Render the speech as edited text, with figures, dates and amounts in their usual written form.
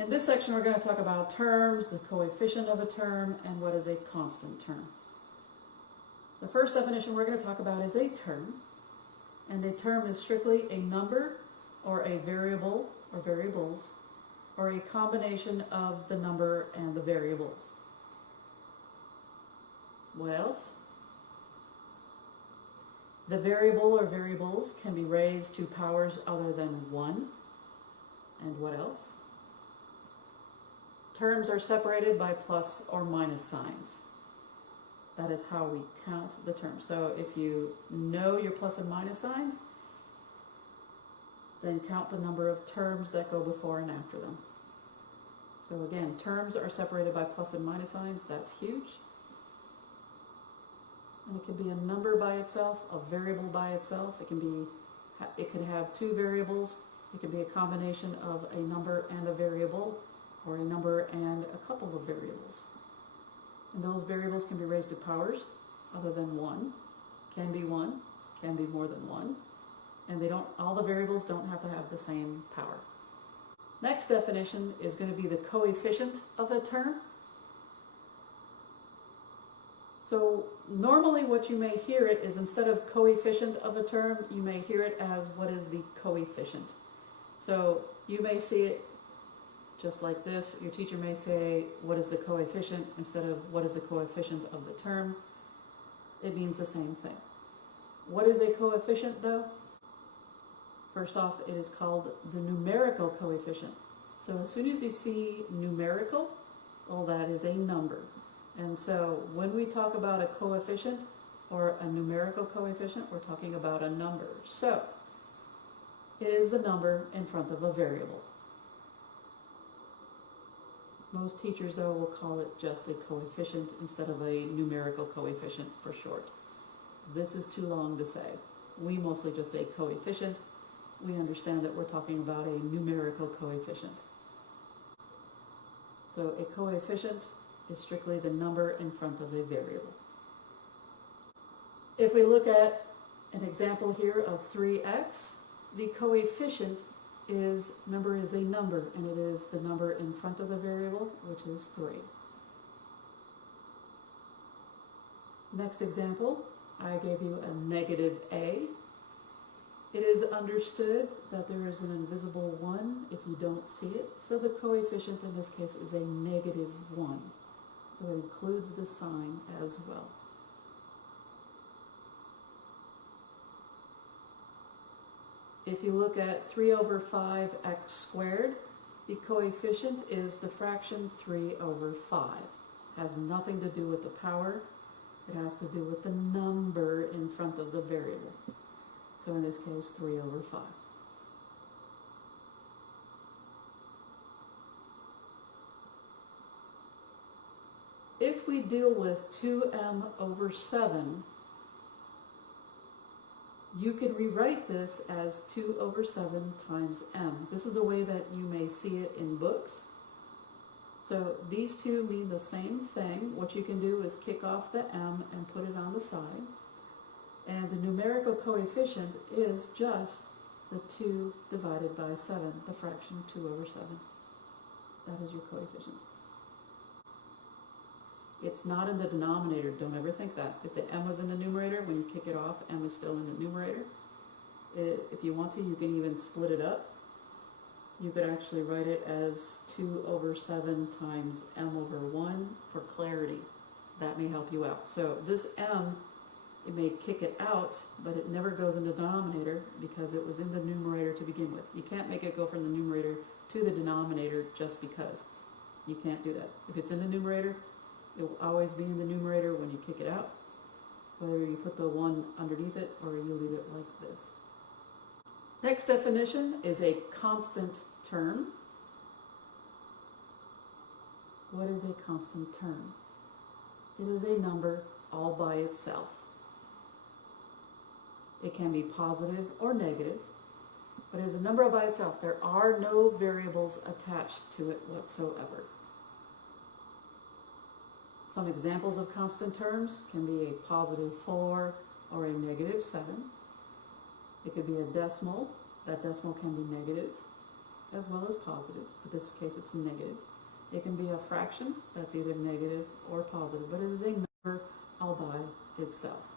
In this section, we're going to talk about terms, the coefficient of a term, and what is a constant term. The first definition we're going to talk about is a term, and a term is strictly a number or a variable or variables or a combination of the number and the variables. What else? The variable or variables can be raised to powers other than 1. And what else? Terms are separated by plus or minus signs. That is how we count the terms. So if you know your plus and minus signs, then count the number of terms that go before and after them. So again, terms are separated by plus and minus signs. That's huge. And it can be a number by itself, a variable by itself. It can have two variables. It can be a combination of a number and a variable, or a number and a couple of variables. And those variables can be raised to powers other than 1, can be more than 1, and all the variables don't have to have the same power. Next definition is going to be the coefficient of a term. So normally what you may hear it is, instead of coefficient of a term, you may hear it as what is the coefficient. So you may see it just like this. Your teacher may say, what is the coefficient, instead of what is the coefficient of the term. It means the same thing. What is a coefficient though? First off, it is called the numerical coefficient. So as soon as you see numerical, well, that is a number. And so when we talk about a coefficient or a numerical coefficient, we're talking about a number. So it is the number in front of a variable. Most teachers, though, will call it just a coefficient instead of a numerical coefficient for short. This is too long to say. We mostly just say coefficient. We understand that we're talking about a numerical coefficient. So a coefficient is strictly the number in front of a variable. If we look at an example here of 3x, the coefficient is a number, and it is the number in front of the variable, which is 3. Next example, I gave you a negative a. It is understood that there is an invisible 1 if you don't see it, so the coefficient in this case is a negative 1. So it includes the sign as well. If you look at 3 over 5x squared, the coefficient is the fraction 3 over 5. It has nothing to do with the power. It has to do with the number in front of the variable. So in this case, 3 over 5. If we deal with 2m over 7, you can rewrite this as 2 over 7 times m. This is the way that you may see it in books. So these two mean the same thing. What you can do is kick off the m and put it on the side. And the numerical coefficient is just the 2 divided by 7, the fraction 2 over 7. That is your coefficient. It's not in the denominator. Don't ever think that. If the m was in the numerator, when you kick it off, m is still in the numerator. If you want to, you can even split it up. You could actually write it as 2 over 7 times m over 1 for clarity. That may help you out. So this m, it may kick it out, but it never goes in the denominator because it was in the numerator to begin with. You can't make it go from the numerator to the denominator just because. You can't do that. If it's in the numerator, it will always be in the numerator when you kick it out, whether you put the 1 underneath it or you leave it like this. Next definition is a constant term. What is a constant term? It is a number all by itself. It can be positive or negative, but it is a number all by itself. There are no variables attached to it whatsoever. Some examples of constant terms can be a positive 4 or a negative 7. It could be a decimal. That decimal can be negative. as well as positive, but in this case it's negative. It can be a fraction that's either negative or positive, but it is a number all by itself.